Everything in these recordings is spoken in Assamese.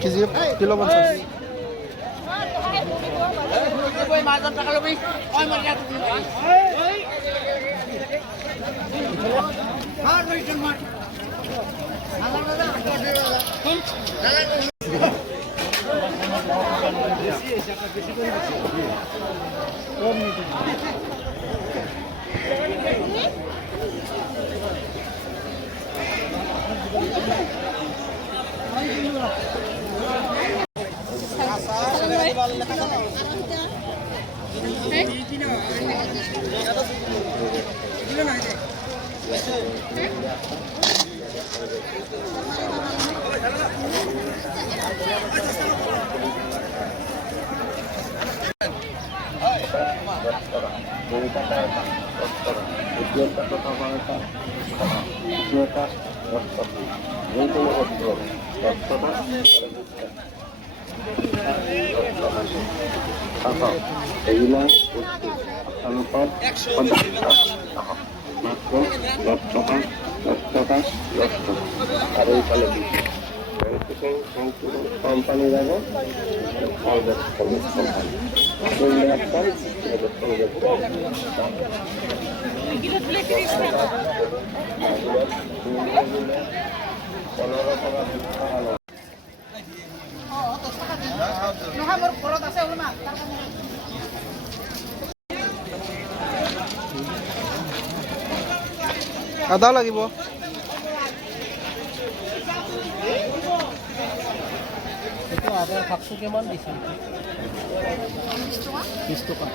কেজি কিলো 50 কোম্পানি যাবো আদা লাগিব আদাৰ ভাগটো কিমান দিছে 30 টকা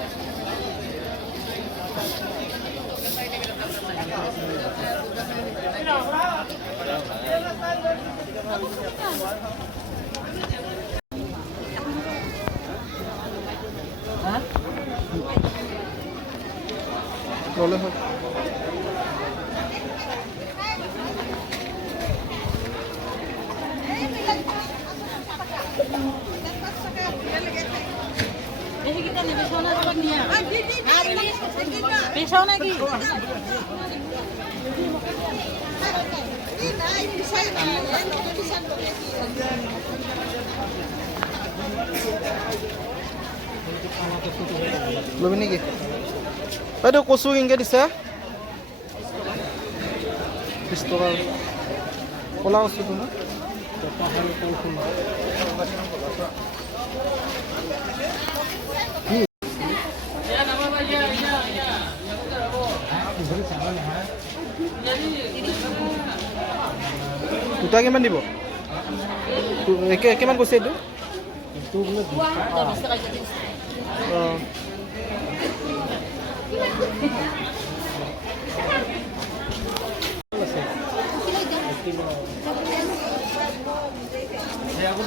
রলে হয় পেশাও নাকি লবি নেকি বাইদেউ কচু কেনেকৈ দিছে 30 টকা ক'লা কচুটো না দুটা কিমান দিব কিমান কৈছে এইটো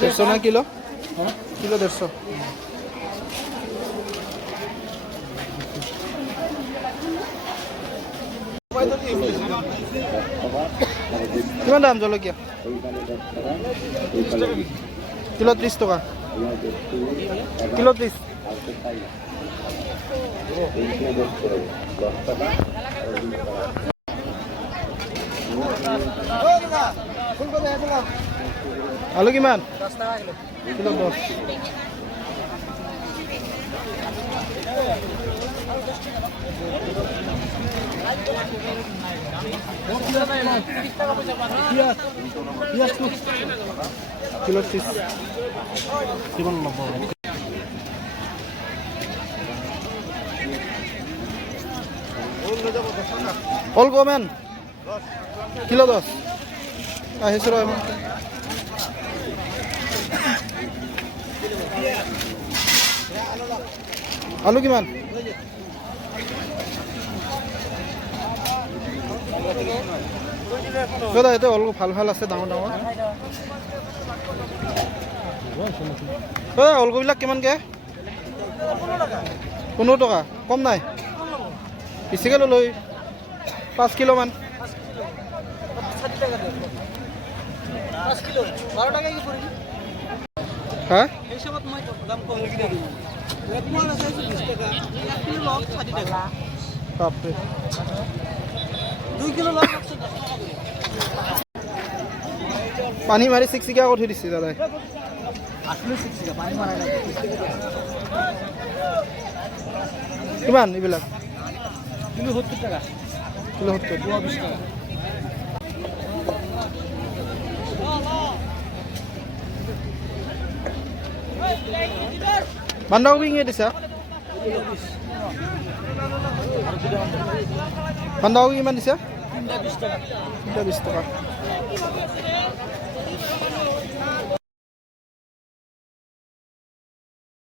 দেড়শো না কিলো কিলো 150 কিমান দাম জলকীয়া কিলো 30 টকা কিলো 30 আলু কিমান 10 টাকা কিলো 10 কিলো 30 কিমান ল'ব অল গমেন কিলো 10 আহিছো ৰ আলু কিমান দাদা এইটো অলপ ভাল ভাল আছে ডাঙৰ ডাঙৰ ওলকবিবিলাক কিমানকৈ 15 টকা কম নাই বেছিকৈ লৈ 5 কিলো মান 5 কিলো 12 টাকা কি পৰিল হা হিচাপত মই দাম কম লাগি দিম ৰেটমান আছে 20 টাকা 1 কিলো লওক 60 টাকা বাপৰে 2 কিলো লওক 10 টাকা পানী মাৰি চিকচিকা কৰি থৈ দিছে দাদাই আসলে 60 টাকা পানী মাৰা নাই কিমান এইবিলাক কিলো 70 টাকা কিলো 70 20 টাকা বন্ধাকবি কিনে দিছা বন্ধাকবি কিমান দিছা 20 টাকা 20 টকা